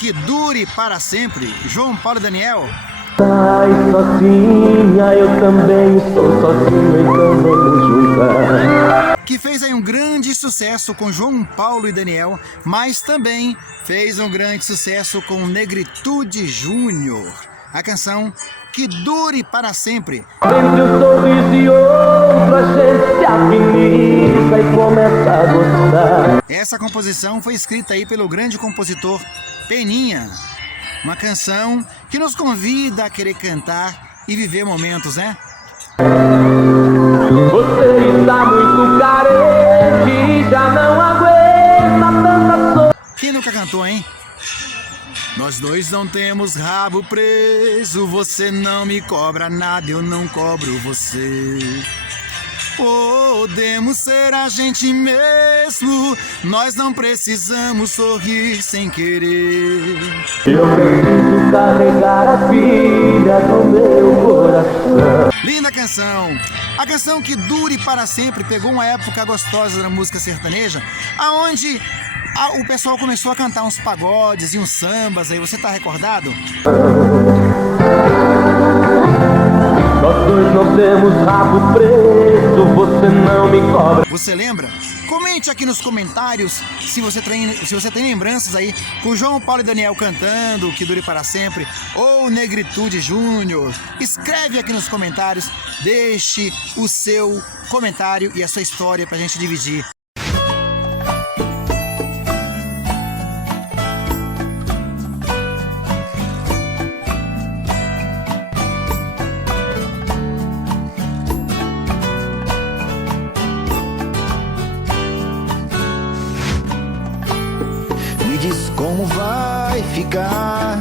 que dure para sempre, João Paulo e Daniel. Sai sozinha, eu também estou sozinho, então vamos juntar. Que fez aí um grande sucesso com João Paulo e Daniel, mas também fez um grande sucesso com Negritude Júnior. A canção Que Dure Para Sempre. Entre um sorriso e outro a gente se afiniza e começa a gostar. Essa composição foi escrita aí pelo grande compositor Peninha. Uma canção que nos convida a querer cantar e viver momentos, né? Você está muito carente e já não aguenta tanta solidão. Quem nunca cantou, hein? Nós dois não temos rabo preso, você não me cobra nada, eu não cobro você. Podemos ser a gente mesmo, nós não precisamos sorrir sem querer. Eu preciso carregar a filha no meu coração. Linda canção! A canção Que Dure Para Sempre pegou uma época gostosa da música sertaneja, aonde o pessoal começou a cantar uns pagodes e uns sambas aí, você tá recordado? Nós dois não temos rabo preso, você não me cobra. Você lembra? Comente aqui nos comentários se você tem lembranças aí com João Paulo e Daniel cantando Que Dure Para Sempre ou Negritude Júnior. Escreve aqui nos comentários, deixe o seu comentário e a sua história pra gente dividir. Me diz como vai ficar